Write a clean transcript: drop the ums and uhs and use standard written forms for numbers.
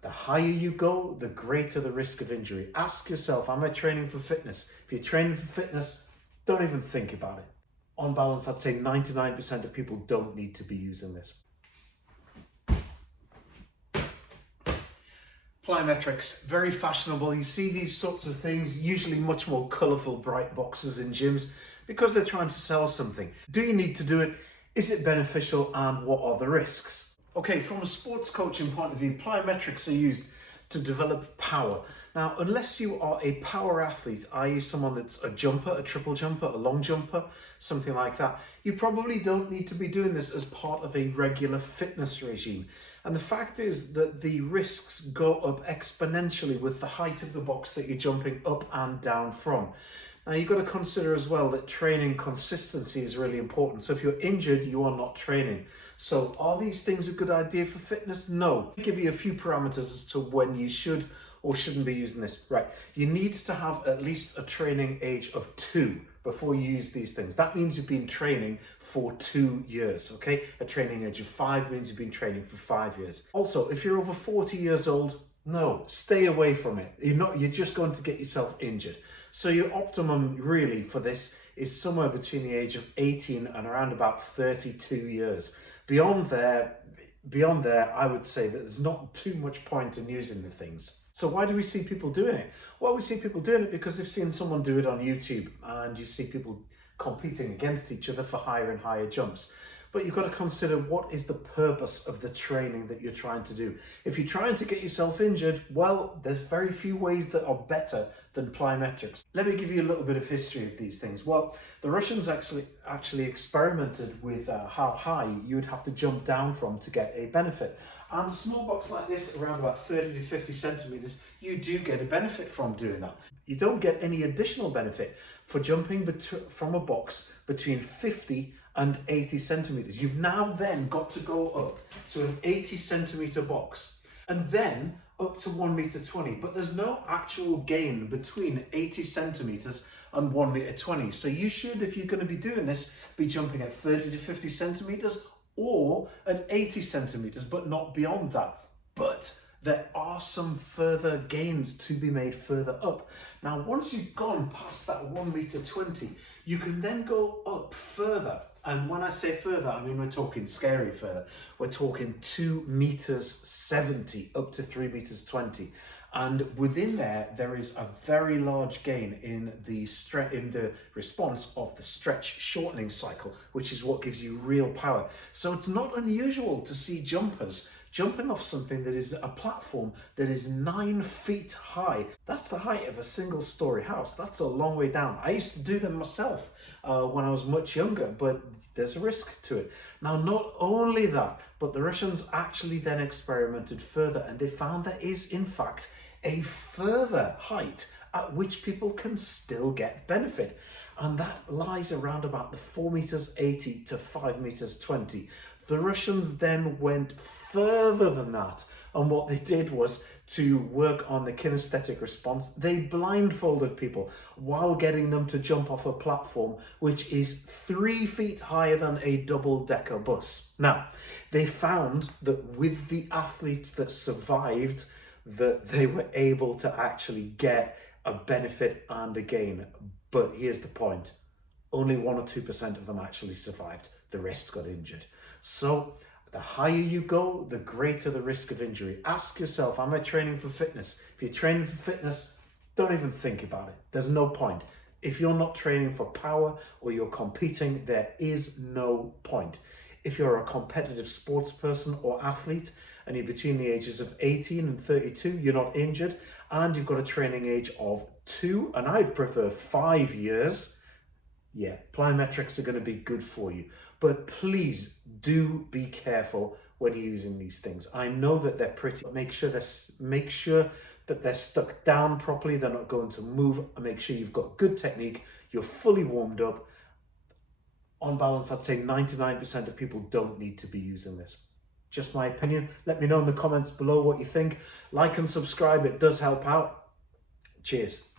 The higher you go, the greater the risk of injury. Ask yourself, am I training for fitness? If you're training for fitness, don't even think about it. On balance, I'd say 99% of people don't need to be using this. Plyometrics, very fashionable. You see these sorts of things, usually much more colourful, bright boxes in gyms, because they're trying to sell something. Do you need to do it? Is it beneficial, and what are the risks? Okay, from a sports coaching point of view, plyometrics are used to develop power. Now, unless you are a power athlete, i.e. someone that's a jumper, a triple jumper, a long jumper, something like that, you probably don't need to be doing this as part of a regular fitness regime. And the fact is that the risks go up exponentially with the height of the box that you're jumping up and down from. Now, you've got to consider as well that training consistency is really important. So if you're injured, you are not training. So are these things a good idea for fitness? No. I'll give you a few parameters as to when you should or shouldn't be using this. Right, you need to have at least a training age of 2 before you use these things. That means you've been training for 2 years, okay? A training age of 5 means you've been training for 5 years. Also, if you're over 40 years old, no, stay away from it. You're just going to get yourself injured. So your optimum really for this is somewhere between the age of 18 and around about 32 years. Beyond there, I would say that there's not too much point in using the things. So why do we see people doing it? Well, we see people doing it because they've seen someone do it on YouTube, and you see people competing against each other for higher and higher jumps. But you've got to consider, what is the purpose of the training that you're trying to do? If you're trying to get yourself injured, well, there's very few ways that are better than plyometrics. Let me give you a little bit of history of these things. Well, the Russians actually experimented with how high you would have to jump down from to get a benefit. And a small box like this, around about 30 to 50 centimeters, you do get a benefit from doing that. You don't get any additional benefit for jumping from a box between 50 and 80 centimeters. You've now then got to go up to an 80 centimeter box and then up to 1 meter 20, but there's no actual gain between 80 centimeters and 1 meter 20. So you should, if you're going to be doing this, be jumping at 30 to 50 centimeters or at 80 centimeters, but not beyond that. But there are some further gains to be made further up. Now, once you've gone past that 1 meter 20, you can then go up further. And when I say further, I mean we're talking scary further. We're talking 2 meters 70 up to 3 meters 20. And within there is a very large gain in the response of the stretch shortening cycle, which is what gives you real power. So it's not unusual to see jumpers jumping off something that is a platform that is 9 feet high. That's the height of a single story house. That's a long way down. I used to do them myself when I was much younger, but there's a risk to it. Now, not only that, but the Russians actually then experimented further, and they found there is in fact a further height at which people can still get benefit. And that lies around about the 4 meters 80 to 5 meters 20. The Russians then went further than that, and what they did was to work on the kinesthetic response. They blindfolded people while getting them to jump off a platform which is 3 feet higher than a double-decker bus. Now, they found that with the athletes that survived, that they were able to actually get a benefit and a gain. But here's the point: only 1 or 2% of them actually survived. The rest got injured. So the higher you go, the greater the risk of injury. Ask yourself, am I training for fitness? If you're training for fitness, don't even think about it. There's no point. If you're not training for power or you're competing, there is no point. If you're a competitive sports person or athlete and you're between the ages of 18 and 32, you're not injured, and you've got a training age of 2, and I'd prefer 5 years, yeah, plyometrics are going to be good for you. But please do be careful when you're using these things. I know that they're pretty, but make sure that they're stuck down properly, they're not going to move, and make sure you've got good technique, you're fully warmed up. On balance, I'd say 99% of people don't need to be using this. Just my opinion. Let me know in the comments below what you think. Like and subscribe, it does help out. Cheers.